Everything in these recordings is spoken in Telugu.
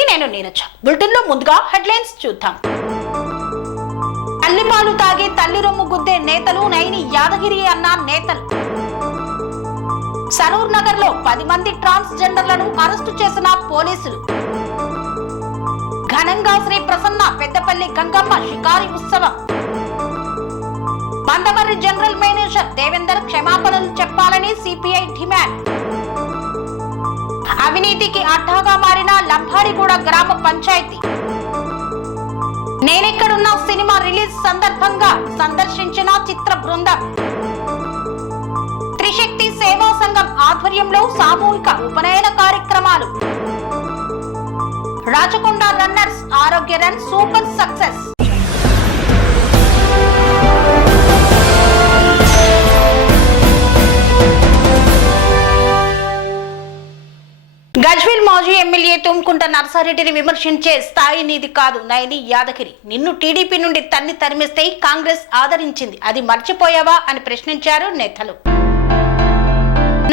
టీవీ నేను నీరజ. బులెటిన్ లో ముందుగా హెడ్లైన్స్ చూద్దాం. తల్లిపాలు తాగి తల్లి రొమ్ము గుద్దే నేతలు నైని యాదగిరి అన్న నేతలు. సరూర్ నగర్ లో 10 మంది ట్రాన్స్జెండర్లను అరెస్టు చేసిన పోలీసులు. ఘనంగా శ్రీ ప్రసన్న పెద్దపల్లి గంగమ్మ షికారి ఉత్సవం. మందమర్రి జనరల్ మేనేజర్ దేవేందర్ క్షమాపణలు చెప్పాలని సిపిఐ డిమాండ్. అవినీతికి అడ్డాగా మారిన లంబాడిగూడ గ్రామ పంచాయతీ. నేనెక్కడున్నా సినిమా రిలీజ్ సందర్భంగా సందర్శించిన చిత్ర బృందం. త్రిశక్తి సేవా సంఘం ఆధ్వర్యంలో సామూహిక ఉపనయన కార్యక్రమాలు. రాచకొండ రన్నర్స్ ఆరోగ్య రన్ సూపర్ సక్సెస్. గజ్వేల్ మాజీ ఎమ్మెల్యే తుమ్కుంట నర్సారెడ్డిని విమర్శించే స్థాయి నీది కాదు నైని యాదగిరి. నిన్ను టీడీపీ నుండి తరిమిస్తే కాంగ్రెస్ ఆదరించింది, అది మర్చిపోయావా అని ప్రశ్నించారు నేతలు.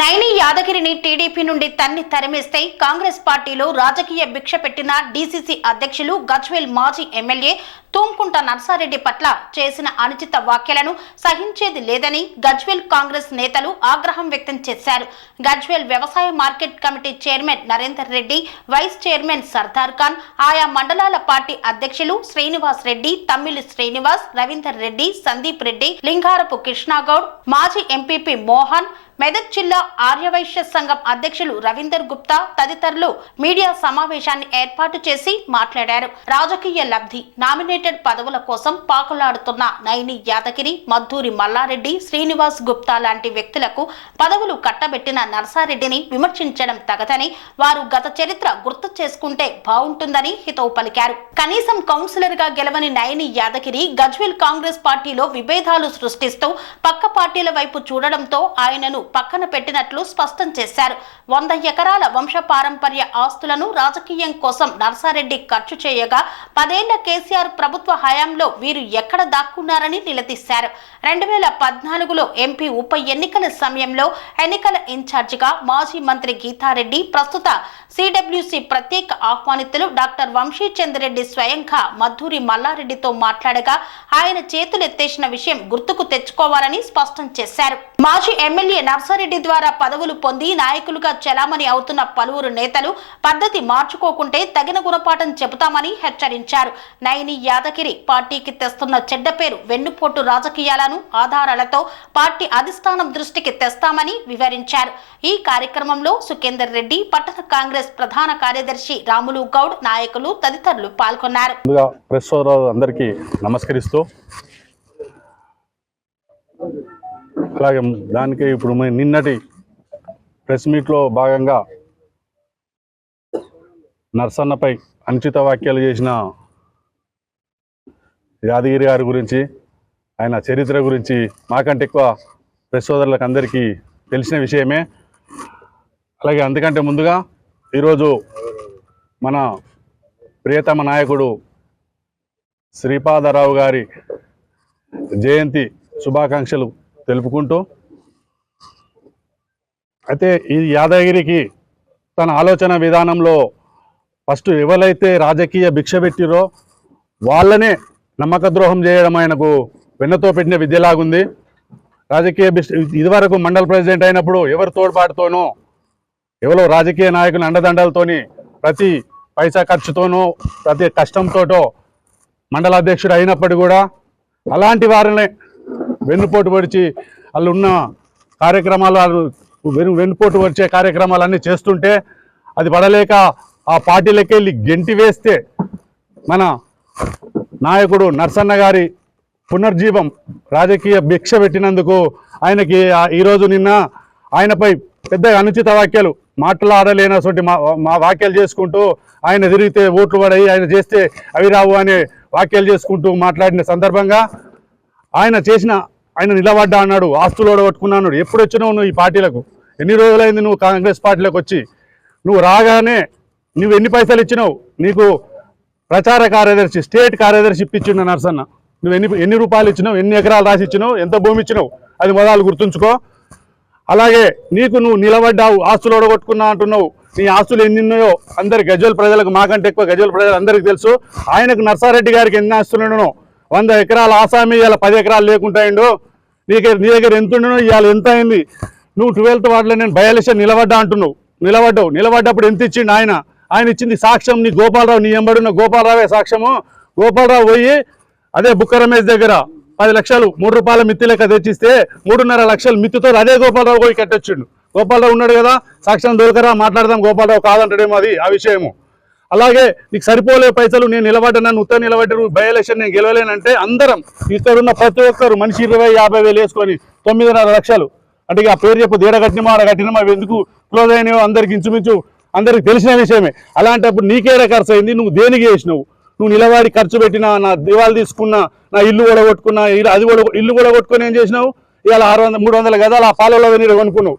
నైని యాదగిరిని టీడీపీ నుండి తరిమేస్తే కాంగ్రెస్ పార్టీలో రాజకీయ భిక్ష పెట్టిన డీసీసీ అధ్యక్షులు గజ్వేల్ మాజీ ఎమ్మెల్యే తుమ్కుంట నర్సారెడ్డి పట్ల చేసిన అనుచిత వ్యాఖ్యలను సహించేది లేదని గజ్వేల్ కాంగ్రెస్ నేతలు ఆగ్రహం వ్యక్తం చేశారు. గజ్వేల్ వ్యవసాయ market committee chairman Narender Reddy, vice chairman Sardar Khan, ఆయా మండలాల పార్టీ అధ్యక్షులు శ్రీనివాస్ రెడ్డి, తమ్మిలి శ్రీనివాస్, రవీందర్ రెడ్డి, సందీప్ రెడ్డి, లింగారపు కృష్ణాగౌడ్, మాజీ ఎంపీపీ మోహన్, మెదక్ జిల్లా ఆర్యవైశ్య సంఘం అధ్యక్షులు రవీందర్ గుప్తా తదితరులు మీడియా సమావేశాన్ని ఏర్పాటు చేసి మాట్లాడారు. రాజకీయ లబ్ధి, నామినేటెడ్ పదవుల కోసం పాకులాడుతున్న నైని యాదగిరి, మద్దూరి మల్లారెడ్డి, శ్రీనివాస్ గుప్తా లాంటి వ్యక్తులకు పదవులు కట్టబెట్టిన నర్సారెడ్డిని విమర్శించడం తగదని, వారు గత చరిత్ర గుర్తు చేసుకుంటే బాగుంటుందని హితవు పలికారు. కనీసం కౌన్సిలర్ గా గెలవని నైని యాదగిరి గజ్వేల్ కాంగ్రెస్ పార్టీలో విభేదాలు సృష్టిస్తూ పక్క పార్టీల వైపు చూడడంతో ఆయనను పక్కన పెట్టినట్లు స్పష్టం చేశారు. 100 ఎకరాల వంశపారంపర్య ఆస్తులను రాజకీయం కోసం నర్సారెడ్డి ఖర్చు చేయగా 10 ఏళ్ల కేసీఆర్ ప్రభుత్వ హయాంలో వీరు ఎక్కడ దాక్కున్నారని నిలదీశారు. 2014లో ఎంపీ ఉప ఎన్నికల సమయంలో ఎన్నికల ఇన్ఛార్జిగా మాజీ మంత్రి గీతారెడ్డి, ప్రస్తుత సిడబ్ల్యూసి ప్రత్యేక ఆహ్వానితులు డాక్టర్ వంశీచంద్రెడ్డి స్వయంగా మద్దూరి మల్లారెడ్డితో మాట్లాడగా ఆయన చేతులెత్తేసిన విషయం గుర్తుకు తెచ్చుకోవాలని స్పష్టం చేశారు. మాజీ ఎమ్మెల్యే నర్సారెడ్డి ద్వారా పదవులు పొంది నాయకులుగా చెలామణి అవుతున్న పలువురు నేతలు పద్ధతి మార్చుకోకుంటే తగిన గుణపాఠం చెబుతామని హెచ్చరించారు. నైని యాదగిరి పార్టీకి తెస్తున్న చెడ్డ పేరు, వెన్నుపోటు రాజకీయాలను ఆధారాలతో పార్టీ అధిష్టానం దృష్టికి తెస్తామని వివరించారు. ఈ కార్యక్రమంలో సుఖేందర్ రెడ్డి, పట్టణ కాంగ్రెస్ ప్రధాన కార్యదర్శి రాములు గౌడ్, నాయకులు తదితరులు పాల్గొన్నారు. అందరికీ నమస్కరిస్తూ, అలాగే దానికి ఇప్పుడు నిన్నటి ప్రెస్ మీట్లో భాగంగా నర్సన్నపై అనుచిత వ్యాఖ్యలు చేసిన యాదగిరి గారి గురించి, ఆయన చరిత్ర గురించి మాకంటే ఎక్కువ ప్రెస్ సోదరులకు అందరికీ తెలిసిన విషయమే. అలాగే అందుకంటే ముందుగా ఈరోజు మన ప్రియతమ నాయకుడు శ్రీపాదరావు గారి జయంతి శుభాకాంక్షలు తెలుపుకుంటూ, అయితే ఈ యాదగిరికి తన ఆలోచన విధానంలో ఫస్ట్ ఎవరైతే రాజకీయ భిక్ష పెట్టిరో వాళ్ళనే నమ్మక ద్రోహం చేయడం ఆయనకు వెన్నతో పెట్టిన విద్యలాగుంది. రాజకీయ ఇదివరకు మండల ప్రెసిడెంట్ అయినప్పుడు ఎవరి తోడ్పాటుతోనో, ఎవరో రాజకీయ నాయకుల అండదండలతోని, ప్రతి పైసా ఖర్చుతోనో, ప్రతి కష్టంతోటో మండల అధ్యక్షుడు అయినప్పటికీ కూడా అలాంటి వారిని వెన్నుపోటు పొడిచి వాళ్ళు ఉన్న కార్యక్రమాలు, వెన్నుపోటు వచ్చే కార్యక్రమాలన్నీ చేస్తుంటే అది పడలేక ఆ పార్టీలకి వెళ్ళి గెంటి వేస్తే మన నాయకుడు నర్సన్న గారి పునర్జీవం, రాజకీయ భిక్ష పెట్టినందుకు ఆయనకి ఈరోజు నిన్న ఆయనపై పెద్ద అనుచిత వ్యాఖ్యలు, మాట్లాడలేనటువంటి మా వ్యాఖ్యలు చేసుకుంటూ, ఆయన తిరిగితే ఓట్లు పడాయి, ఆయన చేస్తే అవి రావు అనే వ్యాఖ్యలు చేసుకుంటూ మాట్లాడిన సందర్భంగా ఆయన నిలబడ్డా అన్నాడు, ఆస్తులు ఓడగొట్టుకున్నా అన్నాడు. ఎప్పుడు వచ్చినావు నువ్వు ఈ పార్టీలకు? ఎన్ని రోజులైంది నువ్వు కాంగ్రెస్ పార్టీలకు వచ్చి? నువ్వు రాగానే నువ్వు ఎన్ని పైసలు ఇచ్చినావు? నీకు ప్రచార కార్యదర్శి, స్టేట్ కార్యదర్శి ఇప్పించిన నర్సన్న, నువ్వు ఎన్ని రూపాయలు ఇచ్చినావు, ఎన్ని ఎకరాలు రాసి ఇచ్చినావు, ఎంత భూమి ఇచ్చినావు, అది మొదలు గుర్తుంచుకో. అలాగే నీకు నువ్వు నిలబడ్డావు, ఆస్తులు ఓడగొట్టుకున్నా అంటున్నావు, నీ ఆస్తులు ఎన్ని ఉన్నాయో అందరి గజ్వేల్ ప్రజలకు, మాకంటే ఎక్కువ గజ్వేల్ ప్రజలు అందరికీ తెలుసు. ఆయనకు నర్సారెడ్డి గారికి ఎన్ని ఆస్తులు ఉండను, 100 ఎకరాల ఆసామి ఇలా 10 ఎకరాలు లేకుంటాయిండు. నీ దగ్గర ఎంత ఉండను, ఇవాళ ఎంత అయింది? నువ్వు 12th వార్డులో నేను బై ఎలక్షన్ నిలబడ్డా అంటున్నావు. నిలబడ్డప్పుడు ఎంత ఇచ్చిండు ఆయన ఇచ్చింది సాక్ష్యం. నీ గోపాలరావు, నీ ఎంబడున్న గోపాలరావే సాక్ష్యము. గోపాలరావు పోయి అదే బుక్క రమేష్ దగ్గర 10 లక్షలు 3 రూపాయల మిత్తి లెక్క తెచ్చిస్తే 3.5 లక్షల మిత్తితో అదే గోపాలరావు పోయి కట్టొచ్చిండు. గోపాలరావు ఉన్నాడు కదా, సాక్ష్యం దొరకరా, మాట్లాడదాం. గోపాలరావు కాదంటాడేమో అది ఆ విషయము. అలాగే నీకు సరిపోలే పైసలు, నేను నిలబడ్డా, ఉత్తర నిలబడ్డారు, బై ఎలక్షన్ నేను గెలవలేనంటే అందరం ఇక్కడున్న ప్రతి ఒక్కరు మనిషి 20-50 వేలు వేసుకొని 9.5 లక్షలు అంటే ఆ పేరు చెప్పు, దేడ కట్టినమా ఆడ కట్టినమా, ఎందుకు క్లోజ్ అయినాయో అందరికి ఇంచుమించు అందరికి తెలిసిన విషయమే. అలాంటప్పుడు నీకేరే ఖర్చు అయింది, నువ్వు దేనికి చేసినావు? నువ్వు నిలబడి ఖర్చు పెట్టినా, నా దివాళి తీసుకున్నా, నా ఇల్లు కూడా కొట్టుకున్నా, అది కూడా ఇల్లు కూడా కొట్టుకొని ఏం చేసినావు? ఇవాళ 300 గదాలు ఆ పాలలో కొనుక్కున్నావు,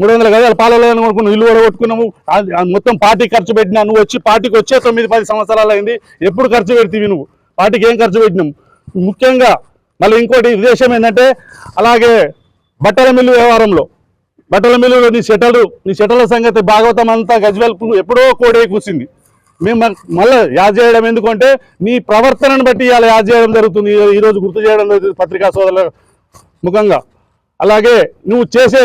300 గదాలు పాలలో కొనుక్కున్నావు, ఇల్లు కూడా కొట్టుకున్నావు. మొత్తం పార్టీ ఖర్చు పెట్టినా. నువ్వు వచ్చి పార్టీకి వచ్చే 9-10 సంవత్సరాలు అయింది. ఎప్పుడు ఖర్చు పెడితివి నువ్వు? పార్టీకి ఏం ఖర్చు పెట్టినావు? ముఖ్యంగా మళ్ళీ ఇంకోటి ఉద్దేశం ఏంటంటే, అలాగే బట్టల మిల్లు వ్యవహారంలో, బట్టల మిల్లులో నీ షటర్ల సంగతి భాగవతం అంతా గజ్వేల్ ఎప్పుడో కోడే కూర్చుంది. మేము మళ్ళీ యాద్ చేయడం ఎందుకంటే నీ ప్రవర్తనను బట్టి ఇవాళ యాద్ చేయడం జరుగుతుంది, ఈరోజు గుర్తు చేయడం జరుగుతుంది పత్రికా సోదరుల ముఖంగా. అలాగే నువ్వు చేసే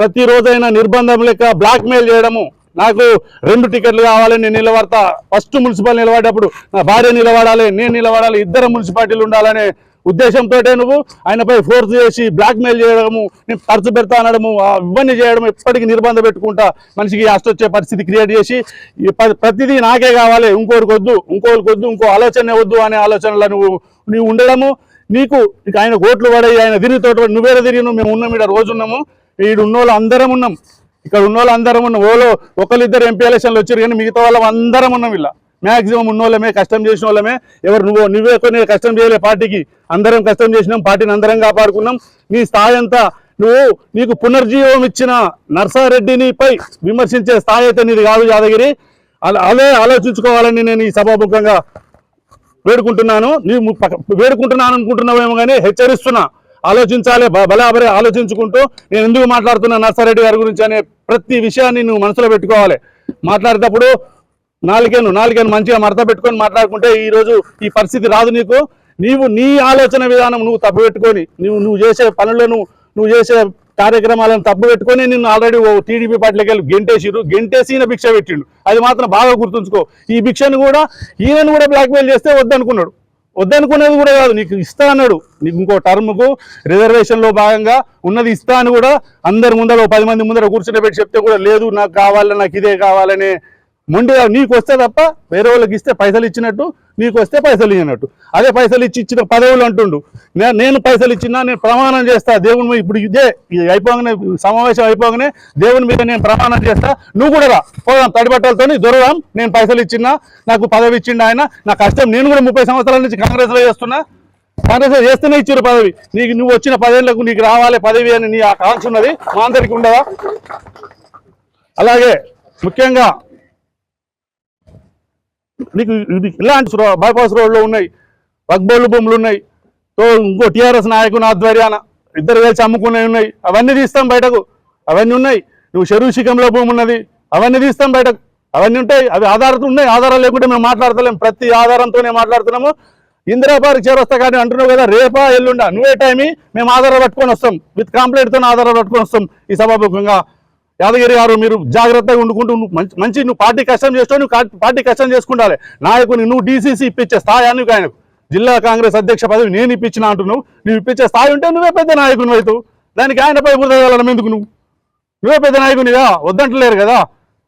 ప్రతిరోజైనా నిర్బంధం లెక్క బ్లాక్మెయిల్ చేయడము. నాకు 2 టికెట్లు కావాలి, నేను నిలబడతా, ఫస్ట్ మున్సిపల్ నిలబడేటప్పుడు నా భార్య నిలబడాలి, నేను నిలబడాలి, 2 మున్సిపాలిటీలు ఉండాలనే ఉద్దేశంతో నువ్వు ఆయనపై ఫోర్స్ చేసి బ్లాక్మెయిల్ చేయడము, నేను ఖర్చు పెడతా అనడము, ఇవన్నీ చేయడం, ఎప్పటికీ నిర్బంధం పెట్టుకుంటా మనిషికి వచ్చే పరిస్థితి క్రియేట్ చేసి ప్రతిదీ నాకే కావాలి, ఇంకోరికి వద్దు, ఇంకో ఆలోచనే వద్దు అనే ఆలోచనలో నువ్వు ఉండడము. నీకు ఆయన ఓట్లు పడాయి, ఆయన తిరిగితో నువ్వేరే తిరిగి మేము ఉన్నాం, ఇక్కడ రోజు ఉన్నాము, ఇక్కడ ఉన్నోళ్ళు అందరం ఉన్నాం, ఓలో 1-2 ఎంపీ ఎలక్షన్లు వచ్చారు కానీ మిగతా వాళ్ళం అందరం ఉన్నాం. ఇలా మ్యాక్సిమం ఉన్నోళ్ళమే, కష్టం చేసిన వాళ్ళమే. నువ్వే కొన్ని కష్టం చేయలే, పార్టీకి అందరం కష్టం చేసినాం, పార్టీని అందరం కాపాడుకున్నాం. నీ స్థాయి అంతా నీకు పునర్జీవం ఇచ్చిన నర్సారెడ్డినిపై విమర్శించే స్థాయి అయితే నీది కాదు యాదగిరి. అదే ఆలోచించుకోవాలని నేను ఈ సభాముఖంగా వేడుకుంటున్నాను. అనుకుంటున్నావేమో కానీ హెచ్చరిస్తున్నా, ఆలోచించాలి, బలాబరే ఆలోచించుకుంటూ నేను ఎందుకు మాట్లాడుతున్నా నర్సారెడ్డి గారి గురించి అనే ప్రతి విషయాన్ని నువ్వు మనసులో పెట్టుకోవాలి. మాట్లాడేటప్పుడు నాలుగేను మంచిగా మడత పెట్టుకొని మాట్లాడుకుంటే ఈరోజు ఈ పరిస్థితి రాదు నీకు. నీ ఆలోచన విధానం నువ్వు తప్పు పెట్టుకొని, నువ్వు చేసే పనులను, నువ్వు చేసే కార్యక్రమాలను తప్పు పెట్టుకొని నిన్ను ఆల్రెడీ టీడీపీ పార్టీలోకి వెళ్ళి గెంటేసి ఈయన భిక్ష పెట్టిండు. అది మాత్రం బాగా గుర్తుంచుకో. ఈ భిక్షను కూడా ఈయనను కూడా బ్లాక్మెయిల్ చేస్తే వద్దనుకునేది కూడా కాదు, నీకు ఇస్తా అన్నాడు. నీకు ఇంకో టర్మ్కు రిజర్వేషన్లో భాగంగా ఉన్నది ఇస్తా అని కూడా అందరి ముందర 10 మంది ముందర కూర్చుని చెప్తే కూడా లేదు, నాకు కావాలి, నాకు ఇదే కావాలనే మొండిగా నీకు వస్తే తప్ప వేరే వాళ్ళకి ఇస్తే పైసలు ఇచ్చినట్టు, నీకు వస్తే పైసలు ఇచ్చినట్టు. అదే పైసలు ఇచ్చిన పదవులు అంటుండు. నేను పైసలు ఇచ్చినా నేను ప్రమాణం చేస్తా దేవుని మీద. ఇప్పుడు ఇది అయిపోగానే, సమావేశం అయిపోగానే దేవుని మీద నేను ప్రమాణం చేస్తా, నువ్వు కూడా రా, పోదాం తడిబట్టలతో దొరదాం. నేను పైసలు ఇచ్చినా, నాకు పదవి ఇచ్చిండు ఆయన, నా కష్టం. నేను కూడా 30 సంవత్సరాల నుంచి కాంగ్రెస్లో చేస్తున్నా, కాంగ్రెస్లో చేస్తూనే ఇచ్చారు పదవి. నువ్వు వచ్చిన 10 ఏళ్లకు నీకు రావాలి పదవి అని నీ ఆకాంక్ష ఉన్నది, మా అందరికి ఉండదా? అలాగే ముఖ్యంగా నీకు ఇలాంటి బైపాస్ రోడ్లు ఉన్నాయి, వగ్బోళ్ళు భూములు ఉన్నాయి, ఇంకో టీఆర్ఎస్ నాయకుని ఆధ్వర్యాన 2 కలిసి అమ్ముకునేవి ఉన్నాయి, అవన్నీ తీస్తాం బయటకు. అవన్నీ ఉన్నాయి. నువ్వు చెరువు శిఖంలో భూమి ఉన్నది, అవన్నీ తీస్తాం బయటకు. అవన్నీ ఉంటాయి, అవి ఆధారాలు ఉన్నాయి. ఆధారాలు లేకుంటే మేము మాట్లాడతలేము, ప్రతి ఆధారంతోనే మాట్లాడుతున్నాము. ఇందిరా పార్క్ చేరొస్తా కానీ అంటున్నావు కదా, రేపా ఎల్లుండా నువ్వే టైమి మేము ఆధారాలు పట్టుకొని వస్తాం, విత్ కంప్లైంట్తో ఆధారాలు పట్టుకొని వస్తాం. ఈ సభాముఖంగా యాదగిరి గారు మీరు జాగ్రత్తగా ఉండుకుంటూ నువ్వు పార్టీ కష్టం చేస్తావు, నువ్వు పార్టీ కష్టం చేసుకుంటాలి. నాయకుని నువ్వు డీసీసీ ఇప్పించే స్థాయి అని ఆయనకు జిల్లా కాంగ్రెస్ అధ్యక్ష పదవి నేను ఇప్పించిన అంటున్నావు. నువ్వు ఇప్పించే స్థాయి ఉంటే నువ్వే పెద్ద నాయకుని అవుతావు. దానికి ఆయనపై బురద వెళ్ళడం ఎందుకు? నువ్వే పెద్ద నాయకునిగా వద్దంటలేరు కదా.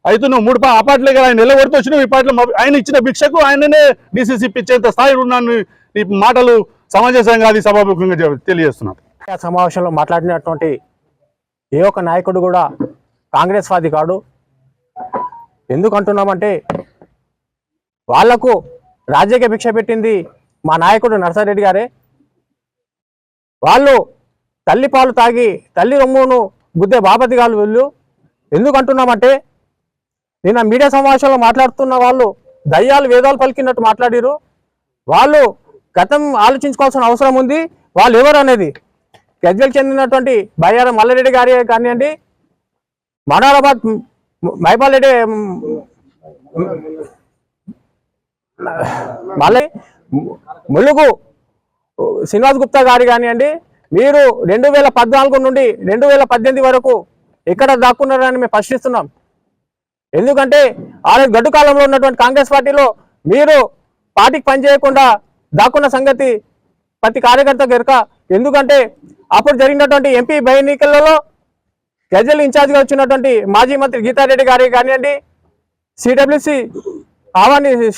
అయితే నువ్వు 3 పార్టీలే కదా ఆయన నిలబడితే వచ్చినావు. ఈ పార్టీలో ఆయన ఇచ్చిన భిక్షకు ఆయననే డీసీసీ ఇప్పించేంత స్థాయి ఉన్నాను. ఈ మాటలు సమంజసం కాదు, సభాముఖంగా తెలియజేస్తున్నాను. సమావేశంలో మాట్లాడినటువంటి ఏ ఒక్క నాయకుడు కూడా కాంగ్రెస్ వాది కాడు. ఎందుకు అంటున్నామంటే వాళ్లకు రాజకీయ భిక్ష పెట్టింది మా నాయకుడు నర్సారెడ్డి గారే. వాళ్ళు తల్లి పాలు తాగి తల్లి రొమ్మును గుద్దే బాపతి గారు వీళ్ళు. ఎందుకు అంటున్నామంటే నిన్న మీడియా సమావేశంలో మాట్లాడుతున్న వాళ్ళు దయ్యాలు వేదాలు పలికినట్టు మాట్లాడిరు. వాళ్ళు గతం ఆలోచించుకోవాల్సిన అవసరం ఉంది. వాళ్ళు ఎవరు అనేది గజ్వేల్ చెందినటువంటి బయ్యారం మల్లారెడ్డి గారి కానివ్వండి, మైపాల్ రెడ్డి మళ్ళీ ములుగు శ్రీనివాస్ గుప్తా గారు కానివ్వండి, మీరు 2014 నుండి 2018 వరకు ఎక్కడ దాక్కున్నారని మేము ప్రశ్నిస్తున్నాం. ఎందుకంటే ఆ గడ్డు కాలంలో ఉన్నటువంటి కాంగ్రెస్ పార్టీలో మీరు పార్టీకి పనిచేయకుండా దాక్కున్న సంగతి ప్రతి కార్యకర్త గెరక. ఎందుకంటే అప్పుడు జరిగినటువంటి ఎంపీ బై ఎన్నికలలో గజల్ ఇన్ఛార్జ్గా వచ్చినటువంటి మాజీ మంత్రి గీతారెడ్డి గారి కానివ్వండి, సిడబ్ల్యూసి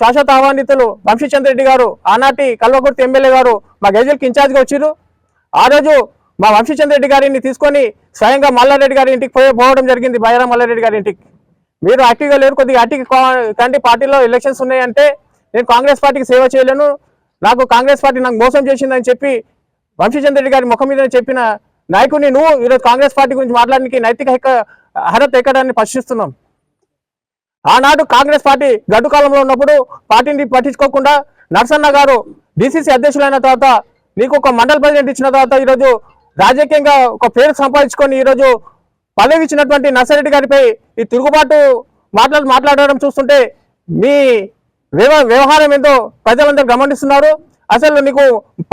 శాశ్వత ఆహ్వానితులు వంశీచంద్ర రెడ్డి గారు, ఆనాటి కల్వకుర్తి ఎమ్మెల్యే గారు మా గజల్కి ఇన్ఛార్జ్గా వచ్చారు. ఆ రోజు మా వంశీచంద్ర రెడ్డి గారిని తీసుకొని స్వయంగా మల్లారెడ్డి గారి ఇంటికి పోవడం జరిగింది, బైరా మల్లారెడ్డి గారి ఇంటికి. మీరు యాక్టివ్గా లేరు, కొద్దిగా యాక్టివ్ కంటే పార్టీలో ఎలక్షన్స్ ఉన్నాయంటే నేను కాంగ్రెస్ పార్టీకి సేవ చేయలేను, నాకు కాంగ్రెస్ పార్టీ నాకు మోసం చేసిందని చెప్పి వంశీచంద్ర రెడ్డి గారి ముఖం మీద చెప్పిన నాయకుడిని నువ్వు ఈరోజు కాంగ్రెస్ పార్టీ గురించి మాట్లాడడానికి నైతిక అర్హత ఎక్కడాన్ని ప్రశ్నిస్తున్నాం. ఆనాడు కాంగ్రెస్ పార్టీ గడ్డు కాలంలో ఉన్నప్పుడు పార్టీని పట్టించుకోకుండా నరసన్న గారు డిసిసి అధ్యక్షులైన తర్వాత నీకు ఒక మండల ప్రెసిడెంట్ ఇచ్చిన తర్వాత ఈరోజు రాజకీయంగా ఒక పేరు సంపాదించుకొని ఈరోజు పదవి ఇచ్చినటువంటి నర్సారెడ్డి గారిపై ఈ తిరుగుబాటు మాట్లాడడం చూస్తుంటే మీ వ్యవహారం ఏందో ప్రజలందరూ గమనిస్తున్నారు. అసలు నీకు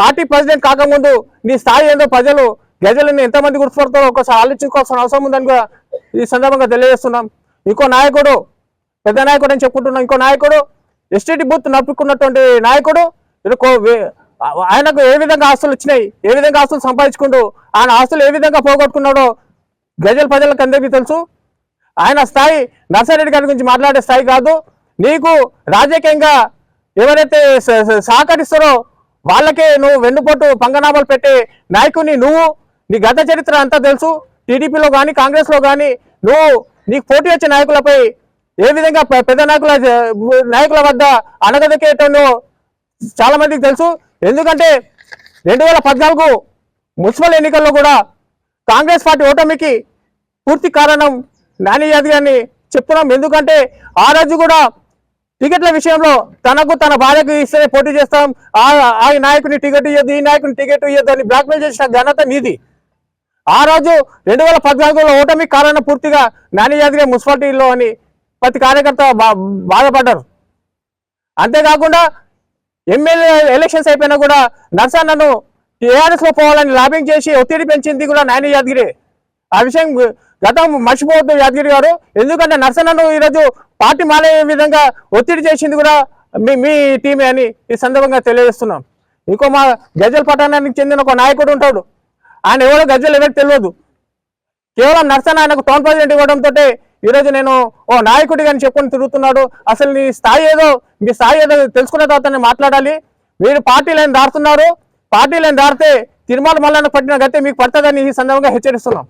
పార్టీ ప్రెసిడెంట్ కాకముందు నీ స్థాయి ఏందో ప్రజలు గజలని ఎంతమంది గుర్తుపడతారో ఒకసారి ఆలోచించుకోవాల్సిన అవసరం ఉందని ఈ సందర్భంగా తెలియజేస్తున్నాం. ఇంకో నాయకుడు, పెద్ద నాయకుడు అని చెప్పుకుంటున్నాం, ఇంకో నాయకుడు ఎస్టీటీ బూత్ నప్పుకున్నటువంటి నాయకుడు, ఆయనకు ఏ విధంగా ఆస్తులు వచ్చినాయి, ఏ విధంగా ఆస్తులు సంపాదించుకుంటూ ఆయన ఆస్తులు ఏ విధంగా పోగొట్టుకున్నాడో గజల్ ప్రజలకు అందరికీ తెలుసు. ఆయన స్థాయి నర్సారెడ్డి గారి గురించి మాట్లాడే స్థాయి కాదు. నీకు రాజకీయంగా ఎవరైతే సహకరిస్తారో వాళ్ళకే నువ్వు వెన్నుపోటు పంగనామాలు పెట్టే నాయకుని నువ్వు. నీ గత చరిత్ర అంతా తెలుసు. టీడీపీలో కానీ కాంగ్రెస్లో కానీ నీకు పోటీ వచ్చే నాయకులపై ఏ విధంగా పెద్ద నాయకుల వద్ద అనగదకేటో చాలా మందికి తెలుసు. ఎందుకంటే 2014 మున్సిపల్ ఎన్నికల్లో కూడా కాంగ్రెస్ పార్టీ ఓటమికి పూర్తి కారణం నాని యాదవ్ అని చెప్తున్నాం. ఎందుకంటే ఆ రోజు కూడా టికెట్ల విషయంలో తనకు తన భార్యకు ఇస్తే పోటీ చేస్తాం, ఆ నాయకుని టికెట్ ఇవ్వద్దు, ఈ నాయకుని టికెట్ ఇవ్వద్దు అని బ్లాక్మెయిల్ చేసిన ఘనత నీది. ఆ రోజు 2014లో ఓటమికి కారణం పూర్తిగా నాని యాదవ్ మున్సిపాలిటీలో అని ప్రతి కార్యకర్త బాధపడ్డారు. అంతేకాకుండా ఎమ్మెల్యే ఎలక్షన్స్ అయిపోయినా కూడా నర్సన్నను టీఆర్ఎస్ లో పోవాలని లాబింగ్ చేసి ఒత్తిడి పెంచింది కూడా నాని యాదగిరి. ఆ విషయం గతం మర్చిపోవద్దు యాదగిరి గారు. ఎందుకంటే నర్సన్నను ఈరోజు పార్టీ మానే విధంగా ఒత్తిడి చేసింది కూడా మీ టీమే అని ఈ సందర్భంగా తెలియజేస్తున్నాం. ఇంకో మా గజల్ పట్టణానికి చెందిన ఒక నాయకుడు ఉంటాడు, ఆయన ఎవరో గజల్ ఎవరికి తెలియదు. కేవలం నర్సన్న ఆయనకు టౌన్ ప్రెసిడెంట్ ఇవ్వడంతో ఈరోజు నేను ఓ నాయకుడిగా అని చెప్పుకొని తిరుగుతున్నాడు. అసలు మీ స్థాయి ఏదో తెలుసుకున్న తర్వాత మాట్లాడాలి. మీరు పార్టీలను దాడుతున్నారు, పార్టీలను దాడితే తిరుమల మల్లన్న పట్టిన గతే మీకు పడుతుందని ఈ సందర్భంగా హెచ్చరిస్తున్నాం.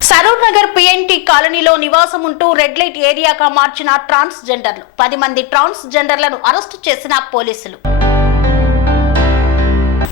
సరూర్ నగర్ పిఎన్టీ కాలనీలో నివాసం ఉంటూ రెడ్ లైట్ ఏరియాగా మార్చిన ట్రాన్స్జెండర్లు. 10 మంది ట్రాన్స్జెండర్లను అరెస్టు చేసిన పోలీసులు.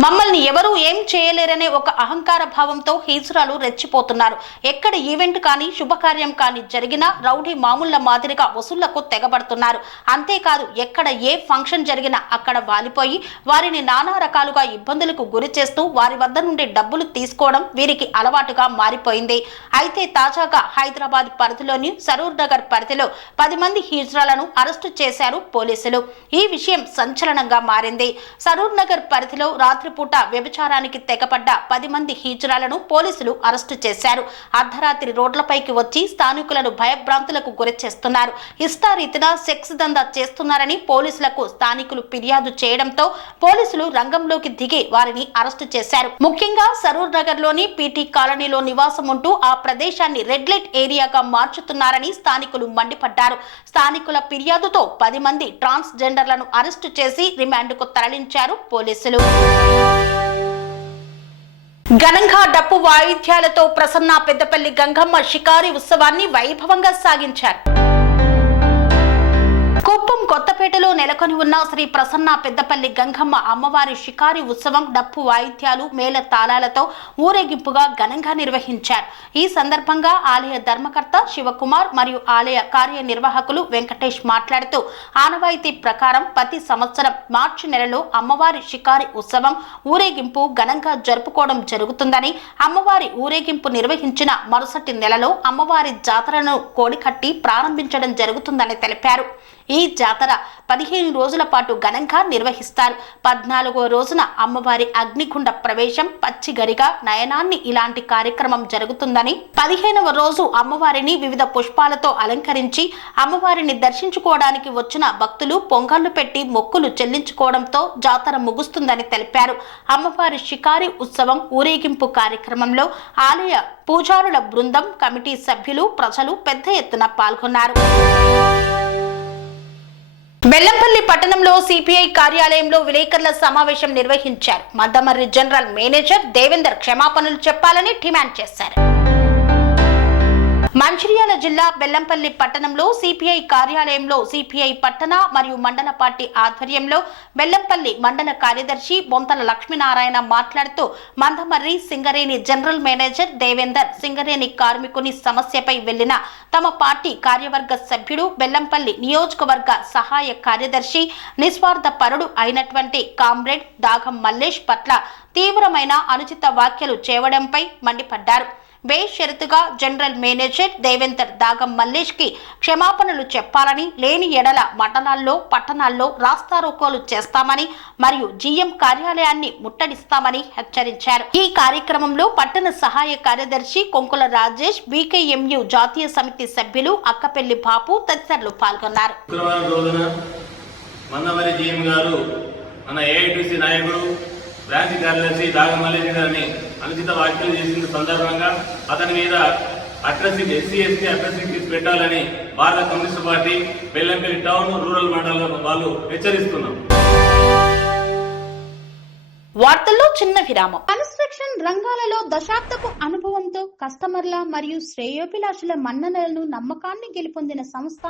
మమ్మల్ని ఎవరూ ఏం చేయలేరనే ఒక అహంకార భావంతో హిజ్రాలు రెచ్చిపోతున్నారు. ఎక్కడ ఈవెంట్ కానీ శుభకార్యం కానీ జరిగినా రౌడీ మామూళ్ల మాదిరిగా వసూళ్లకు తెగబడుతున్నారు. అంతేకాదు ఎక్కడ ఏ ఫంక్షన్ జరిగినా అక్కడ వాలిపోయి వారిని నానా రకాలుగా ఇబ్బందులకు గురి చేస్తూ వారి వద్ద నుండి డబ్బులు తీసుకోవడం వీరికి అలవాటుగా మారిపోయింది. అయితే తాజాగా హైదరాబాద్ పరిధిలోని సరూర్ నగర్ పరిధిలో 10 మంది హిజ్రాలను అరెస్టు చేశారు పోలీసులు. ఈ విషయం సంచలనంగా మారింది. సరూర్ నగర్ పరిధిలో రాత్రిపూట వ్యభిచారానికి తెగపడ్డ 10 మంది హిజ్రాలను పోలీసులు అరెస్టు చేశారు. అర్ధరాత్రి రోడ్లపైకి వచ్చి స్థానికులను భయభ్రాంతులకు గురి చేస్తున్నారు. ఇష్టారీతిన సెక్స్ దందా చేస్తున్నారని పోలీసులకు స్థానికులు ఫిర్యాదు చేయడంతో పోలీసులు రంగంలోకి దిగి వారిని అరెస్టు చేశారు. ముఖ్యంగా సరూర్ నగర్ లోని పీటీ కాలనీలో నివాసం ఉంటూ ఆ ప్రదేశాన్ని రెడ్ లైట్ ఏరియాగా మార్చుతున్నారని స్థానికులు మండిపడ్డారు. స్థానికుల ఫిర్యాదుతో 10 మంది ట్రాన్స్జెండర్లను అరెస్టు చేసి రిమాండ్కు తరలించారు పోలీసులు. ఘనంగా డప్పు వాయిద్యాలతో ప్రసన్న పెద్దపల్లి గంగమ్మ షికారి ఉత్సవాన్ని వైభవంగా సాగించారు. కుప్పం కొత్తపేటలో నెలకొని ఉన్న శ్రీ ప్రసన్న పెద్దపల్లి గంగమ్మ అమ్మవారి షికారి ఉత్సవం డప్పు వాయిద్యాలు మేళ తాళాలతో ఊరేగింపుగా ఘనంగా నిర్వహించారు. ఈ సందర్భంగా ఆలయ ధర్మకర్త శివకుమార్ మరియు ఆలయ కార్యనిర్వాహకులు వెంకటేష్ మాట్లాడుతూ ఆనవాయితీ ప్రకారం ప్రతి సంవత్సరం మార్చి నెలలో అమ్మవారి షికారి ఉత్సవం ఊరేగింపు ఘనంగా జరుపుకోవడం జరుగుతుందని, అమ్మవారి ఊరేగింపు నిర్వహించిన మరుసటి నెలలో అమ్మవారి జాతరను కోడికట్టి ప్రారంభించడం జరుగుతుందని తెలిపారు. ఈ జాతర 15 రోజుల పాటు ఘనంగా నిర్వహిస్తారు. 14వ రోజున అమ్మవారి అగ్నిగుండ ప్రవేశం, పచ్చిగరిక, నయనాన్ని ఇలాంటి కార్యక్రమం జరుగుతుందని, 15వ రోజు అమ్మవారిని వివిధ పుష్పాలతో అలంకరించి అమ్మవారిని దర్శించుకోవడానికి వచ్చిన భక్తులు పొంగళ్లు పెట్టి మొక్కులు చెల్లించుకోవడంతో జాతర ముగుస్తుందని తెలిపారు. అమ్మవారి షికారి ఉత్సవం ఊరేగింపు కార్యక్రమంలో ఆలయ పూజారుల బృందం, కమిటీ సభ్యులు, ప్రజలు పెద్ద ఎత్తున పాల్గొన్నారు. బెల్లంపల్లి పట్టణంలో సిపిఐ కార్యాలయంలో విలేకరుల సమావేశం నిర్వహించారు. మందమర్రి జనరల్ మేనేజర్ దేవేందర్ క్షమాపణలు చెప్పాలని డిమాండ్ చేశారు. మంచిర్యాల జిల్లా బెల్లంపల్లి పట్టణంలో సిపిఐ కార్యాలయంలో సిపిఐ పట్టణ మరియు మండల పార్టీ ఆధ్వర్యంలో బెల్లంపల్లి మండల కార్యదర్శి బొంతల లక్ష్మీనారాయణ మాట్లాడుతూ మందమర్రి సింగరేణి జనరల్ మేనేజర్ దేవేందర్ సింగరేణి కార్మికుని సమస్యపై వెళ్లిన తమ పార్టీ కార్యవర్గ సభ్యుడు, బెల్లంపల్లి నియోజకవర్గ సహాయ కార్యదర్శి, నిస్వార్థ పరుడు అయినటువంటి కామ్రేడ్ దాగం మల్లేష్ పట్ల తీవ్రమైన అనుచిత వ్యాఖ్యలు చేయడంపై మండిపడ్డారు. బేషరతుగా జనరల్ మేనేజర్ దేవేందర్ దాగం మల్లేష్ కి క్షమాపణలు చెప్పాలని, లేని ఎడల మండలాల్లో పట్టణాల్లో రాస్తారోకోలు చేస్తామని మరియు జీఎం కార్యాలయాన్ని ముట్టడిస్తామని హెచ్చరించారు. ఈ కార్యక్రమంలో పట్టణ సహాయ కార్యదర్శి కొంకుల రాజేష్, బీకేఎంయు జాతీయ సమితి సభ్యులు అక్కపెల్లి బాపు తదితరులు పాల్గొన్నారు. బ్రాంచ్ కార్యదర్శి దాగం మల్లేష్ గారిని అనుచిత వ్యాఖ్యలు చేసిన సందర్భంగా అతని మీద ఎస్సీ అడ్రసింగ్ కేసు పెట్టాలని భారత communist party Bellampalli town rural మండలం వాళ్ళు హెచ్చరిస్తున్నారు. వార్తల్లో చిన్న విరామం. కన్స్ట్రక్షన్ రంగాలలో దశాబ్దపు అనుభవంతో కస్టమర్ల మరియు శ్రేయోభిలాషుల మన్ననలను, నమ్మకాన్ని గెలుపొందిన సంస్థ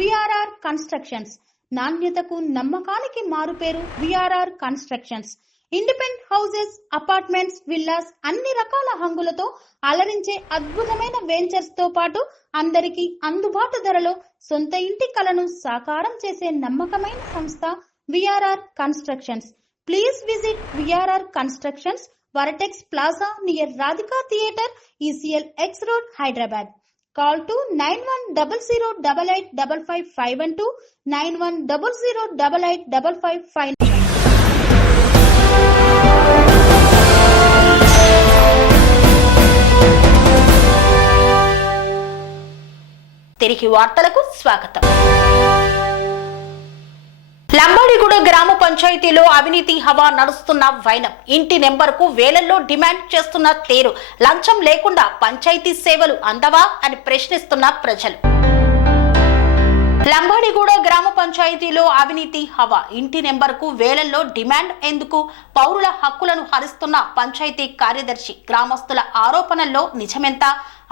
విఆర్ఆర్ కన్స్ట్రక్షన్స్. నాణ్యతకు, నమ్మకానికి మారుపేరు VRR constructions. Independent houses, apartments, villas అన్ని రకాల హంగులతో అలరించే అద్భుతమైన వెంచర్స్ తో పాటు అందరికీ అందుబాటు ధరలో సొంత ఇంటి కలను సాకారం చేసే నమ్మకమైన సంస్థ VRR constructions. Please visit VRR constructions, వరటెక్స్ plaza near Radhika theatre, ECL X Road, Hyderabad. Call to 9100885551 9100885559. తిరిగి వార్తలకు స్వాగతం. లంబాడిగూడ గ్రామ పంచాయతీలో అవినీతి హవా నడుస్తున్న వైనం. ఇంటి నెంబర్కు వేలల్లో డిమాండ్ చేస్తున్న తీరు. లంచం లేకుండా పంచాయతీ సేవలు అందవా అని ప్రశ్నిస్తున్న ప్రజలు. లంబాడిగూడ గ్రామ పంచాయతీలో అవినీతి హవా. ఇంటి నెంబర్కు వేలల్లో డిమాండ్ ఎందుకు? పౌరుల హక్కులను హరిస్తున్న పంచాయతీ కార్యదర్శి. గ్రామస్తుల ఆరోపణల్లో నిజమెంత?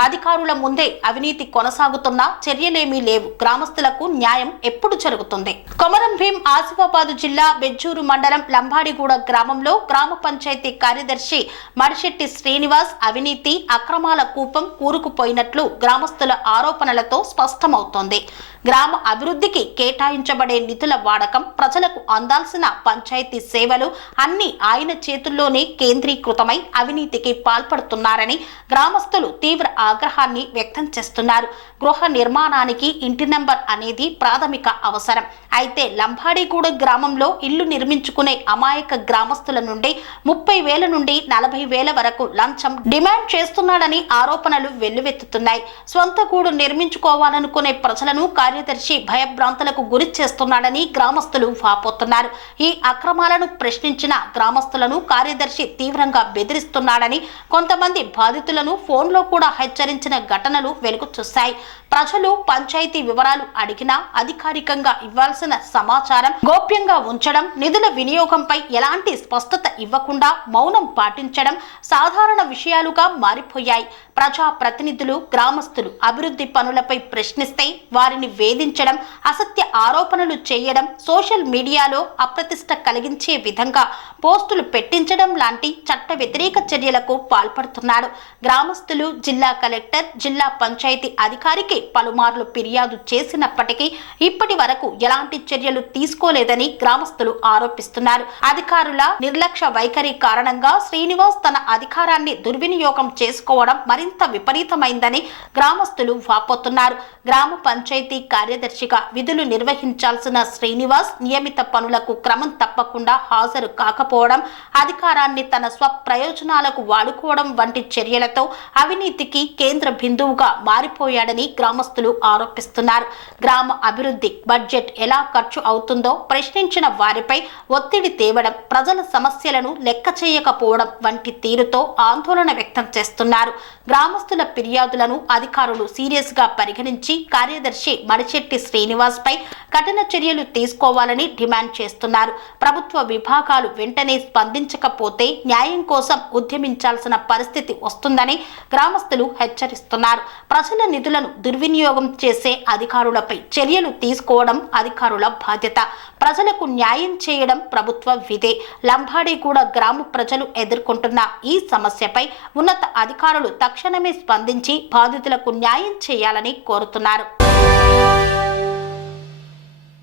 అధికారుల ముందే అవినీతి కొనసాగుతున్నా చర్యలేమీ లేవు. గ్రామస్తులకు న్యాయం ఎప్పుడు జరుగుతుంది? కొమరం భీం ఆసిఫాబాద్ జిల్లా బెజ్జూరు మండలం లంబాడిగూడ గ్రామంలో గ్రామ పంచాయతీ కార్యదర్శి మడిశెట్టి శ్రీనివాస్ అవినీతి అక్రమాల కూపం కూరుకుపోయినట్లు గ్రామస్తుల ఆరోపణలతో స్పష్టమవుతోంది. గ్రామ అభివృద్ధికి కేటాయించబడే నిధుల వాడకం, ప్రజలకు అందాల్సిన పంచాయతీ సేవలు అన్ని ఆయన చేతుల్లోనే కేంద్రీకృతమై అవినీతికి పాల్పడుతున్నారని గ్రామస్తులు తీవ్ర ఆగ్రహాన్ని వ్యక్తం చేస్తున్నారు. గృహ నిర్మాణానికి ఇంటి నెంబర్ అనేది ప్రాథమిక అవసరం. అయితే లంబాడిగూడ గ్రామంలో ఇల్లు నిర్మించుకునే అమాయక గ్రామస్తుల నుండి 30,000 నుండి 40,000 వరకు లంచం డిమాండ్ చేస్తున్నాడని ఆరోపణలు వెల్లువెత్తుతున్నాయి. స్వంత గూడు నిర్మించుకోవాలనుకునే ప్రజలను కార్యదర్శి భయభ్రాంతులకు గురి చేస్తున్నాడని గ్రామస్తులు వాపోతున్నారు. ఈ అక్రమాలను ప్రశ్నించిన గ్రామస్తులను కార్యదర్శి తీవ్రంగా బెదిరిస్తున్నాడని, కొంతమంది బాధితులను ఫోన్లో కూడా హెచ్చరించిన ఘటనలు వెలుగు చూశాయి. ప్రజలు పంచాయతీ వివరాలు అడిగినా అధికారికంగా ఇవ్వాల్సిన సమాచారం గోప్యంగా ఉంచడం, నిధుల వినియోగంపై ఎలాంటి స్పష్టత ఇవ్వకుండా మౌనం పాటించడం సాధారణ విషయాలుగా మారిపోయాయి. ప్రజా ప్రతినిధులు, గ్రామస్తులు అభివృద్ధి పనులపై ప్రశ్నిస్తే వారిని వేధించడం, అసత్య ఆరోపణలు చేయడం, సోషల్ మీడియాలో అప్రతిష్ట కలిగించే విధంగా పోస్టులు పెట్టించడం లాంటి చట్ట వ్యతిరేక చర్యలకు పాల్పడుతున్నాడు. గ్రామస్తులు జిల్లా కలెక్టర్, జిల్లా పంచాయతీ అధికారికి పలుమార్లు ఫిర్యాదు చేసినప్పటికీ ఇప్పటి వరకు ఎలాంటి చర్యలు తీసుకోలేదని గ్రామస్తులు ఆరోపిస్తున్నారు. అధికారుల నిర్లక్ష్య వైఖరి కారణంగా శ్రీనివాస్ తన అధికారాన్ని దుర్వినియోగం చేసుకోవడం మరింత విపరీతమైందని గ్రామస్తులు వాపోతున్నారు. గ్రామ పంచాయతీ కార్యదర్శిగా విధులు నిర్వహించాల్సిన శ్రీనివాస్ నియమిత పనులకు క్రమం తప్పకుండా హాజరు కాకపోవడం, అధికారాన్ని తన స్వప్రయోజనాలకు వాడుకోవడం వంటి చర్యలతో అవినీతికి కేంద్ర బిందువుగా మారిపోయాడని గ్రామస్తులు ఆరోపిస్తున్నారు. గ్రామ అభివృద్ధి బడ్జెట్ ఎలా ఖర్చు అవుతుందో ప్రశ్నించిన వారిపై ఒత్తిడి తేవడం, ప్రజల సమస్యలను లెక్క చేయకపోవడం వంటి తీరుతో ఆందోళన వ్యక్తం చేస్తున్నారు. గ్రామస్తుల ఫిర్యాదులను అధికారులు సీరియస్ గా పరిగణించి కార్యదర్శి మడిచెట్టి శ్రీనివాస్ పై కఠిన చర్యలు తీసుకోవాలని డిమాండ్ చేస్తున్నారు. ప్రభుత్వ విభాగాలు వెంటనే స్పందించకపోతే న్యాయం కోసం ఉద్యమించాల్సిన పరిస్థితి వస్తుందని గ్రామస్తులు హెచ్చరిస్తున్నారు. ప్రజల నిధులను దుర్వినియోగం చేసే అధికారులపై చర్యలు తీసుకోవడం అధికారుల బాధ్యత. ప్రజలకు న్యాయం చేయడం ప్రభుత్వ విధే. లంబాడిగూడ గ్రామ ప్రజలు ఎదుర్కొంటున్న ఈ సమస్యపై ఉన్నత అధికారులు తక్షణమే స్పందించి బాధితులకు న్యాయం చేయాలని కోరుతున్నారు.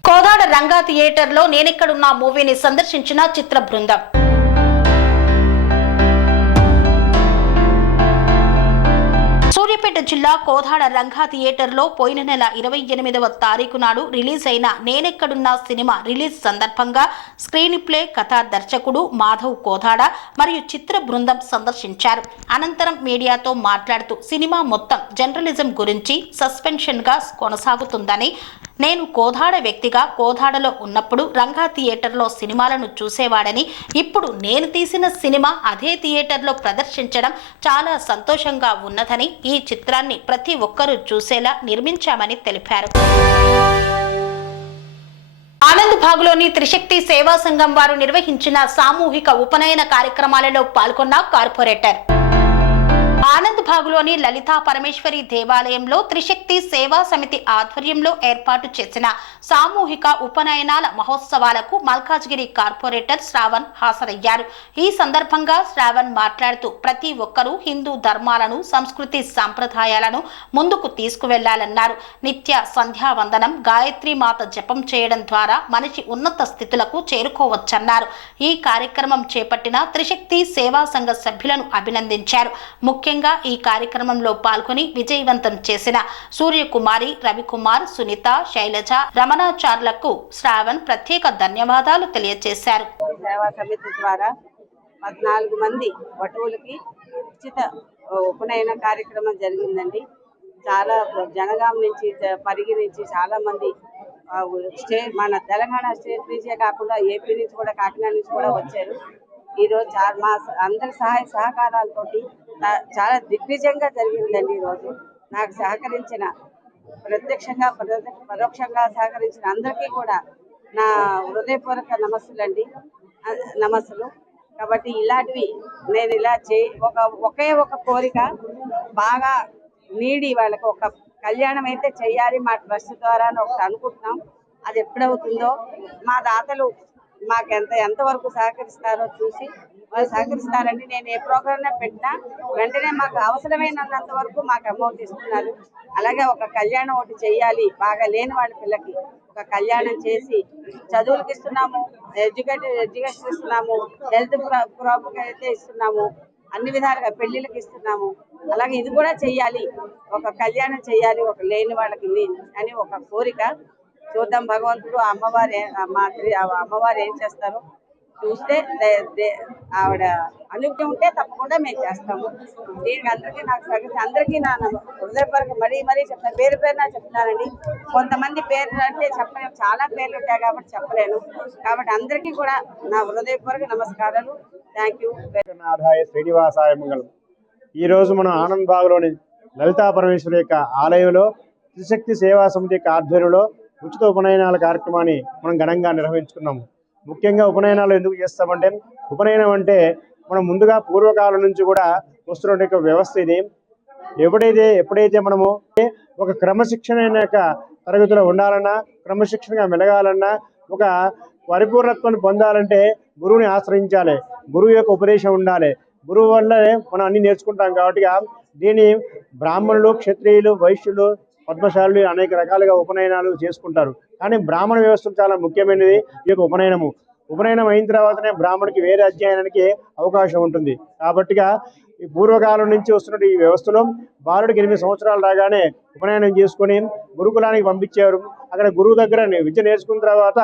కోదాడ రంగా థియేటర్లో నేనెక్కడున్నా మూవీని సందర్శించిన చిత్ర బృందం. సూర్యాపేట జిల్లా కోదాడ రంగా థియేటర్లో పోయిన నెల 28వ తారీఖు నాడు రిలీజ్ అయిన నేనెక్కడున్నా సినిమా రిలీజ్ సందర్భంగా స్క్రీన్ ప్లే, కథా దర్శకుడు మాధవ్ కోదాడ మరియు చిత్ర బృందం సందర్శించారు. అనంతరం మీడియాతో మాట్లాడుతూ సినిమా మొత్తం జర్నలిజం గురించి సస్పెన్షన్ గా కొనసాగుతుందని, నేను కోదాడ వ్యక్తిగా కోదాడలో ఉన్నప్పుడు రంగా థియేటర్లో సినిమాలను చూసేవాడని, ఇప్పుడు నేను తీసిన సినిమా అదే థియేటర్లో ప్రదర్శించడం చాలా సంతోషంగా ఉన్నదని, ఈ చిత్రాన్ని ప్రతి ఒక్కరూ చూసేలా నిర్మించామని తెలిపారు. ఆనంద్ బాగ్లోని త్రిశక్తి సేవా సంఘం వారు నిర్వహించిన సామూహిక ఉపనయన కార్యక్రమాలలో పాల్గొన్న కార్పొరేటర్. ఆనంద్ బాగ్లోని లలితా పరమేశ్వరి దేవాలయంలో త్రిశక్తి సేవా సమితి ఆధ్వర్యంలో ఏర్పాటు చేసిన సామూహిక ఉపనయనాల మహోత్సవాలకు మల్కాజ్గిరి కార్పొరేటర్ శ్రావణ్ హాజరయ్యారు. ఈ సందర్భంగా శ్రావణ్ మాట్లాడుతూ ప్రతి ఒక్కరూ హిందూ ధర్మాలను, సంస్కృతి సాంప్రదాయాలను ముందుకు తీసుకువెళ్లాలన్నారు. నిత్య సంధ్యావందనం, గాయత్రి మాత జపం చేయడం ద్వారా మనిషి ఉన్నత స్థితులకు చేరుకోవచ్చన్నారు. ఈ కార్యక్రమం చేపట్టిన త్రిశక్తి సేవా సంఘ సభ్యులను అభినందించారు. ముఖ్యంగా ఈ కార్యక్రమంలో పాల్గొని విజయవంతం చేసిన సూర్యకుమారి, రవికుమార్, సునీత, శైలజ, రమణాచార్లకు శ్రావణ్ ప్రత్యేక ధన్యవాదాలు తెలియజేశారు. సేవా సమితి ద్వారా 14 మంది వటువులకి ఉచిత ఉపనయన కార్యక్రమం జరిగిందండి. చాలా జనగాం నుంచి, పరిగి నుంచి చాలా మంది మన తెలంగాణ స్టేట్ నుంచే కాకుండా ఏపీ నుంచి కూడా, కాకినాడ నుంచి కూడా వచ్చారు. ఈరోజు మా అందరి సహాయ సహకారాలతోటి చాలా దిగ్విజయంగా జరిగిందండి. ఈరోజు నాకు సహకరించిన, ప్రత్యక్షంగా పరోక్షంగా సహకరించిన అందరికీ కూడా నా హృదయపూర్వక నమస్సులు. కాబట్టి ఇలాంటివి నేను ఇలా ఒకే ఒక కోరిక, బాగా నీడి వాళ్ళకి ఒక కళ్యాణం అయితే చేయాలి మా ట్రస్ట్ ద్వారా అని ఒకటి అనుకుంటున్నాం. అది ఎప్పుడవుతుందో మా దాతలు మాకు ఎంతవరకు సహకరిస్తారో చూసి వాళ్ళు సహకరిస్తారండి. నేను ఏ ప్రోగ్రామ్ పెట్టినా వెంటనే మాకు అవసరమైనంత వరకు మాకు అమౌంట్ ఇస్తున్నారు. అలాగే ఒక కళ్యాణం ఒకటి చెయ్యాలి, బాగా లేని వాళ్ళ పిల్లకి ఒక కళ్యాణం చేసి చదువులకు ఇస్తున్నాము, ఎడ్యుకేషన్ ఇస్తున్నాము, హెల్త్ ప్రాబ్లం అయితే ఇస్తున్నాము, అన్ని విధాలుగా పెళ్లిళ్ళకి ఇస్తున్నాము. అలాగే ఇది కూడా చెయ్యాలి, ఒక కళ్యాణం చెయ్యాలి ఒక లేని వాళ్ళకి అని ఒక కోరిక. చూద్దాం భగవంతుడు అమ్మవారు ఏం చేస్తారో చూస్తే, ఆవిడ అనుజ్ఞ ఉంటే తప్పకుండా మేము చేస్తాము. దీనికి అందరికీ నా హృదయపూర్వక మరీ చెప్తాను, పేరు నా చెప్తున్నానండి. కొంతమంది పేర్లు అంటే చెప్పలేము, చాలా పేర్లు ఉంటాయి కాబట్టి చెప్పలేను. కాబట్టి అందరికీ కూడా నా హృదయపూర్వక నమస్కారాలు. Thank you. శ్రీనివాసాయ మంగళం. ఈరోజు మనం ఆనంద్ బాగ్లోని లలితా పరమేశ్వరి యొక్క ఆలయంలో త్రిశక్తి సేవా సమితి యొక్క ఆధ్వర్యంలో ఉచిత ఉపనయనాల కార్యక్రమాన్ని మనం ఘనంగా నిర్వహించుకున్నాము. ముఖ్యంగా ఉపనయనాలు ఎందుకు చేస్తామంటే, ఉపనయనం అంటే మనం ముందుగా పూర్వకాలం నుంచి కూడా వస్తున్న యొక్క వ్యవస్థ ఇది. ఎప్పుడైతే మనము ఒక క్రమశిక్షణ యొక్క తరగతిలో ఉండాలన్నా, క్రమశిక్షణగా మెలగాలన్నా, ఒక పరిపూర్ణత్వాన్ని పొందాలంటే గురువుని ఆశ్రయించాలి, గురువు యొక్క ఉపదేశం ఉండాలి. గురువు వల్లనే మనం అన్ని నేర్చుకుంటాం. కాబట్టి దీన్ని బ్రాహ్మణులు, క్షత్రియులు, వైశ్యులు, పద్మశాలులు అనేక రకాలుగా ఉపనయనాలు చేసుకుంటారు. కానీ బ్రాహ్మణ వ్యవస్థ చాలా ముఖ్యమైనది ఈ యొక్క ఉపనయనము. ఉపనయనం అయిన తర్వాతనే బ్రాహ్మణుడికి వేరే అధ్యయనానికి అవకాశం ఉంటుంది. కాబట్టిగా ఈ పూర్వకాలం నుంచి వస్తున్న ఈ వ్యవస్థలో బాలుడికి 8 సంవత్సరాలు రాగానే ఉపనయనం చేసుకొని గురుకులానికి పంపించేవారు. అక్కడ గురువు దగ్గర విద్య నేర్చుకున్న తర్వాత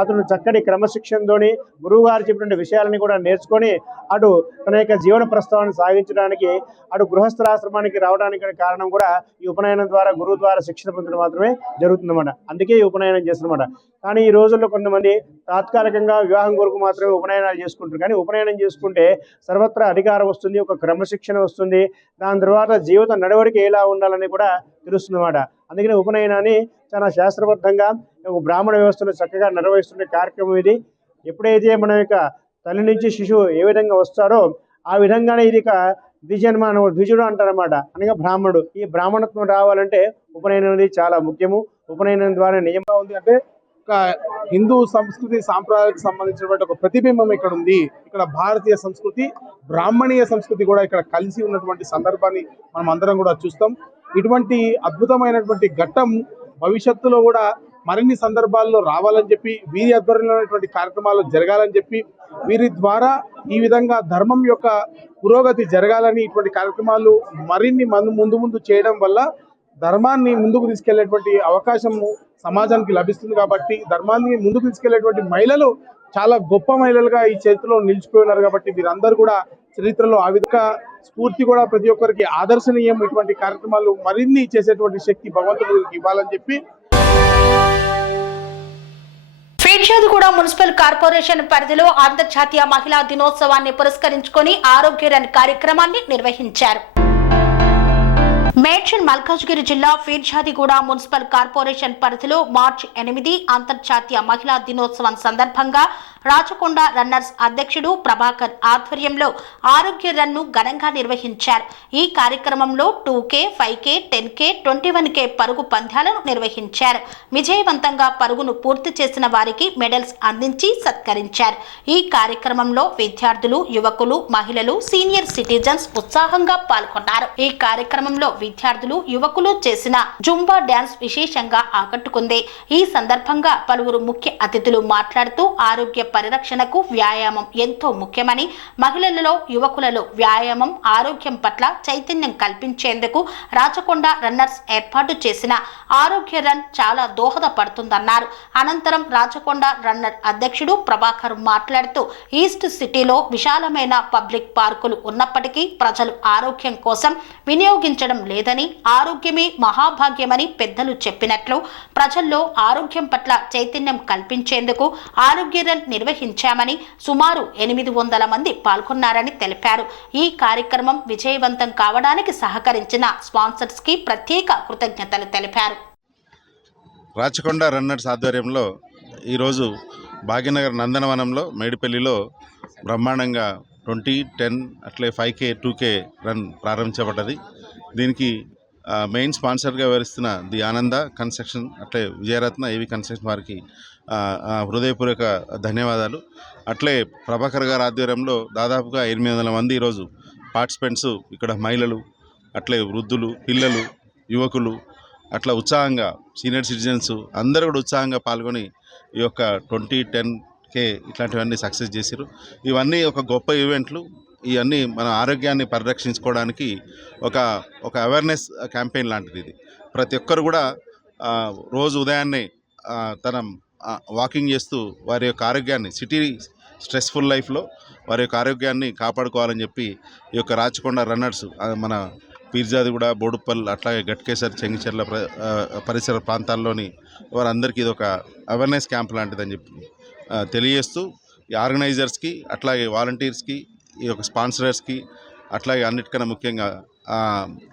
అతను చక్కటి క్రమశిక్షణతోని గురువు గారు చెప్పిన విషయాలని కూడా నేర్చుకొని అటు తన యొక్క జీవన ప్రస్తావాన్ని సాగించడానికి అటు గృహస్థాశ్రమానికి రావడానికి కారణం కూడా ఈ ఉపనయనం ద్వారా, గురువు ద్వారా శిక్షణ పొందడం మాత్రమే జరుగుతుందన్నమాట. అందుకే ఈ ఉపనయనం చేస్తున్నమాట. కానీ ఈ రోజుల్లో కొంతమంది తాత్కాలికంగా వివాహం కొరకు మాత్రమే ఉపనయనాలు చేసుకుంటారు. కానీ ఉపనయనం చేసుకుంటే సర్వత్రా అధికారం వస్తుంది, ఒక క్రమశిక్షణ వస్తుంది. దాని తర్వాత జీవిత నడవడిక ఎలా ఉండాలని కూడా తెలుస్తుందన్నమాట. అందుకని ఉపనయనాన్ని చాలా శాస్త్రబద్ధంగా ఒక బ్రాహ్మణ వ్యవస్థలో చక్కగా నిర్వహిస్తున్న కార్యక్రమం ఇది. ఎప్పుడైతే మన యొక్క తల్లి నుంచి శిశువు ఏ విధంగా వస్తారో ఆ విధంగానే ఇది ద్విజుడు అంటారన్నమాట, అనగా బ్రాహ్మణుడు. ఈ బ్రాహ్మణత్వం రావాలంటే ఉపనయనం అనేది చాలా ముఖ్యము. ఉపనయనం ద్వారా నియమం ఉంది అంటే ఒక హిందూ సంస్కృతి సాంప్రదాయాలకు సంబంధించినటువంటి ఒక ప్రతిబింబం ఇక్కడ ఉంది. ఇక్కడ భారతీయ సంస్కృతి, బ్రాహ్మణీయ సంస్కృతి కూడా ఇక్కడ కలిసి ఉన్నటువంటి సందర్భాన్ని మనం అందరం కూడా చూస్తాం. ఇటువంటి అద్భుతమైనటువంటి ఘట్టం భవిష్యత్తులో కూడా మరిన్ని సందర్భాల్లో రావాలని చెప్పి, వీరి ఆధ్వర్యంలో ఉన్నటువంటి కార్యక్రమాలు జరగాలని చెప్పి, వీరి ద్వారా ఈ విధంగా ధర్మం యొక్క పురోగతి జరగాలని ఇటువంటి కార్యక్రమాలు మరిన్ని ముందు చేయడం వల్ల ధర్మాన్ని ముందుకు తీసుకెళ్లేటువంటి అవకాశం సమాజానికి లభిస్తుంది. కాబట్టి ధర్మాన్ని ముందుకు తీసుకెళ్లేటువంటి మహిళలు చాలా గొప్ప మహిళలుగా ఈ చరిత్రలో నిలిచిపోయి ఉన్నారు. కాబట్టి వీరందరూ కూడా చరిత్రలో ఆ విధంగా స్ఫూర్తి కూడా ప్రతి ఒక్కరికి ఆదర్శనీయం. ఇటువంటి కార్యక్రమాలు మరిన్ని చేసేటువంటి శక్తి భగవంతుడికి ఇవ్వాలని చెప్పి ఫిర్యాదుగూడ మున్సిపల్ కార్పొరేషన్ పరిధిలో అంతర్జాతీయ మహిళా దినోత్సవాన్ని పురస్కరించుకొని ఆరోగ్య రన్ కార్యక్రమాన్ని నిర్వహించారు. మేడ్చల్ మల్కాజ్గిరి జిల్లా ఫిర్యాదిగూడ మున్సిపల్ కార్పొరేషన్ పరిధిలో మార్చి 8 అంతర్జాతీయ మహిళా దినోత్సవం సందర్భంగా రాచకొండ రన్నర్స్ అధ్యక్షుడు ప్రభాకర్ ఆధ్వర్యంలో ఆరోగ్య రన్ను ఘనంగా నిర్వహించారు. ఈ కార్యక్రమంలో 2K, 5K, 10K, 21K పరుగు పంద్యాలను నిర్వహించారు. విజయవంతంగా పరుగును పూర్తి చేసిన వారికి మెడల్స్ అందించి సత్కరించారు. ఈ కార్యక్రమంలో విద్యార్థులు, యువకులు, మహిళలు, సీనియర్ సిటిజన్స్ ఉత్సాహంగా పాల్గొన్నారు. ఈ కార్యక్రమంలో విద్యార్థులు, యువకులు చేసిన జుంబా డ్యాన్స్ విశేషంగా ఆకట్టుకుంది. ఈ సందర్భంగా పలువురు ముఖ్య అతిథులు మాట్లాడుతూ ఆరోగ్య పరిరక్షణకు వ్యాయామం ఎంతో ముఖ్యమని, మహిళలలో, యువకులలో వ్యాయామం, ఆరోగ్యం పట్ల చైతన్యం కల్పించేందుకు రాచకొండ రన్నర్స్ ఏర్పాటు చేసిన ఆరోగ్య రన్ చాలా దోహదపడుతుందన్నారు. అనంతరం రాచకొండ రన్నర్ అధ్యక్షుడు ప్రభాకర్ మాట్లాడుతూ ఈస్ట్ సిటీలో విశాలమైన పబ్లిక్ పార్కులు ఉన్నప్పటికీ ప్రజలు ఆరోగ్యం కోసం వినియోగించడం లేదని, ఆరోగ్యమే మహాభాగ్యమని పెద్దలు చెప్పినట్లు ప్రజల్లో ఆరోగ్యం పట్ల చైతన్యం కల్పించేందుకు ఆరోగ్య రన్ నిర్వహించామని, సుమారు 800 మంది పాల్గొన్నారని తెలిపారు. ఈ కార్యక్రమం విజయవంతం కావడానికి సహకరించిన స్పాన్సర్స్ కి ప్రత్యేక కృతజ్ఞతలు తెలిపారు. రాచకొండ రన్నర్స్ ఆధ్వర్యంలో ఈరోజు భాగ్యనగర్ నందనవనంలో మేడిపల్లిలో బ్రహ్మాండంగా 20, 10 అట్లే 5K, 2K రన్ ప్రారంభించబడ్డది. దీనికి మెయిన్ స్పాన్సర్గా వ్యవహరిస్తున్న ది ఆనంద కన్స్ట్రక్షన్ అట్లే విజయరత్న ఏవి కన్స్ట్రక్షన్ వారికి హృదయపూర్వక ధన్యవాదాలు. అట్లే ప్రభాకర్ గారి ఆధ్వర్యంలో దాదాపుగా 800 మంది ఈరోజు పార్టిసిపెంట్స్, ఇక్కడ మహిళలు, అట్లే వృద్ధులు, పిల్లలు, యువకులు అట్లా ఉత్సాహంగా సీనియర్ సిటిజన్స్ అందరూ కూడా ఉత్సాహంగా పాల్గొని ఈ యొక్క 20, 10K ఇట్లాంటివన్నీ సక్సెస్ చేశారు. ఇవన్నీ ఒక గొప్ప ఈవెంట్లు. ఇవన్నీ మన ఆరోగ్యాన్ని పరిరక్షించుకోవడానికి ఒక అవేర్నెస్ క్యాంపెయిన్ లాంటిది ఇది. ప్రతి ఒక్కరు కూడా రోజు ఉదయాన్నే తన వాకింగ్ చేస్తూ వారి యొక్క ఆరోగ్యాన్ని, సిటీ స్ట్రెస్ఫుల్ లైఫ్లో వారి యొక్క ఆరోగ్యాన్ని కాపాడుకోవాలని చెప్పి ఈ యొక్క రాచకొండ రన్నర్స్ మన పీర్జాదిగూడ, బోడుప్పల్, అట్లాగే గట్కేసర్, చెంగిచెర్ల పరిసర ప్రాంతాల్లోని వారందరికీ ఇది ఒక అవేర్నెస్ క్యాంప్ లాంటిదని చెప్పి తెలియజేస్తూ ఈ ఆర్గనైజర్స్కి, అట్లాగే వాలంటీర్స్కి, ఈ యొక్క స్పాన్సరర్స్కి, అట్లాగే అన్నిటికన్నా ముఖ్యంగా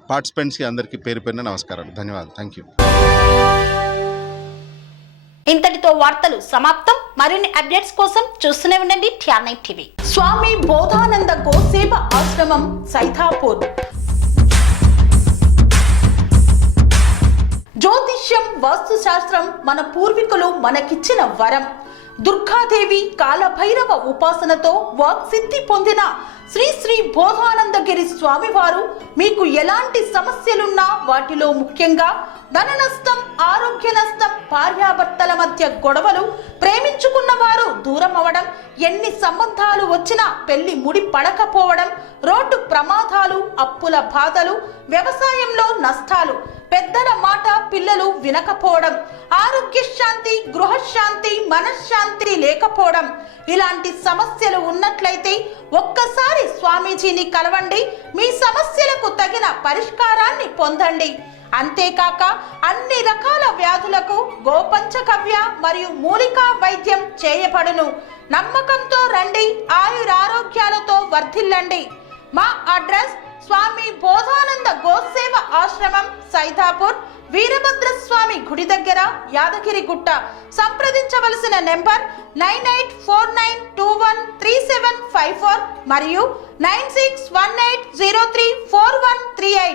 పార్టిసిపెంట్స్కి అందరికీ పేరు పేరున నమస్కారాలు, ధన్యవాదాలు, థ్యాంక్ యూ. ఇంతటితో వార్తలు సమాప్తం. మరిన్ని అప్డేట్స్ కోసం చూస్తూనే ఉండండి TR9 టీవీ. స్వామి బోధానంద గోసేవ ఆశ్రమం సైతాపూర్. జ్యోతిష్యం, వాస్తుశాస్త్రం మన పూర్వీకులు మనకిచ్చిన వరం. దుర్గాదేవి, కాలభైరవ ఉపాసనతో వాక్సిద్ధి పొందిన శ్రీ శ్రీ బోధానందగిరి స్వామివారు మీకు ఎలాంటి సమస్యలున్నా, వాటిలో ముఖ్యంగా ధన నష్టం, ఆరోగ్య నష్టం, భార్యాభర్తల మధ్య గొడవలు, ప్రేమించుకున్న వారు దూరం అవడం, ఎన్ని సంబంధాలు వచ్చినా పెళ్లి ముడి పడకపోవడం, రోడ్డు ప్రమాదాలు, అప్పుల బాధలు, వ్యవసాయంలో నష్టాలు, పెద్దల మాట పిల్లలు వినకపోవడం, ఆరోగ్య శాంతి, గృహశాంతి, మనశ్శాంతి లేకపోవడం, ఇలాంటి సమస్యలు ఉన్నట్లయితే ఒక్కసారి స్వామీజీని కలవండి. మీ సమస్యలకు తగిన పరిష్కారాన్ని పొందండి. అంతేకాక అన్ని రకాల వ్యాధులకు గోపంచకవ్య మరియు మూలికా వైద్యం చేయబడును. నమ్మకంతో రండి, ఆయురారోగ్యాలతో వర్ధిల్లండి. మా అడ్రస్ స్వామి బోధానంద గోసేవ ఆశ్రమం, సైతాపూర్, వీరభద్రస్వామి గుడి దగ్గర, యాదగిరిగుట్ట. సంప్రదించవలసిన నెంబర్ 9849213754 మరియు 9618034138.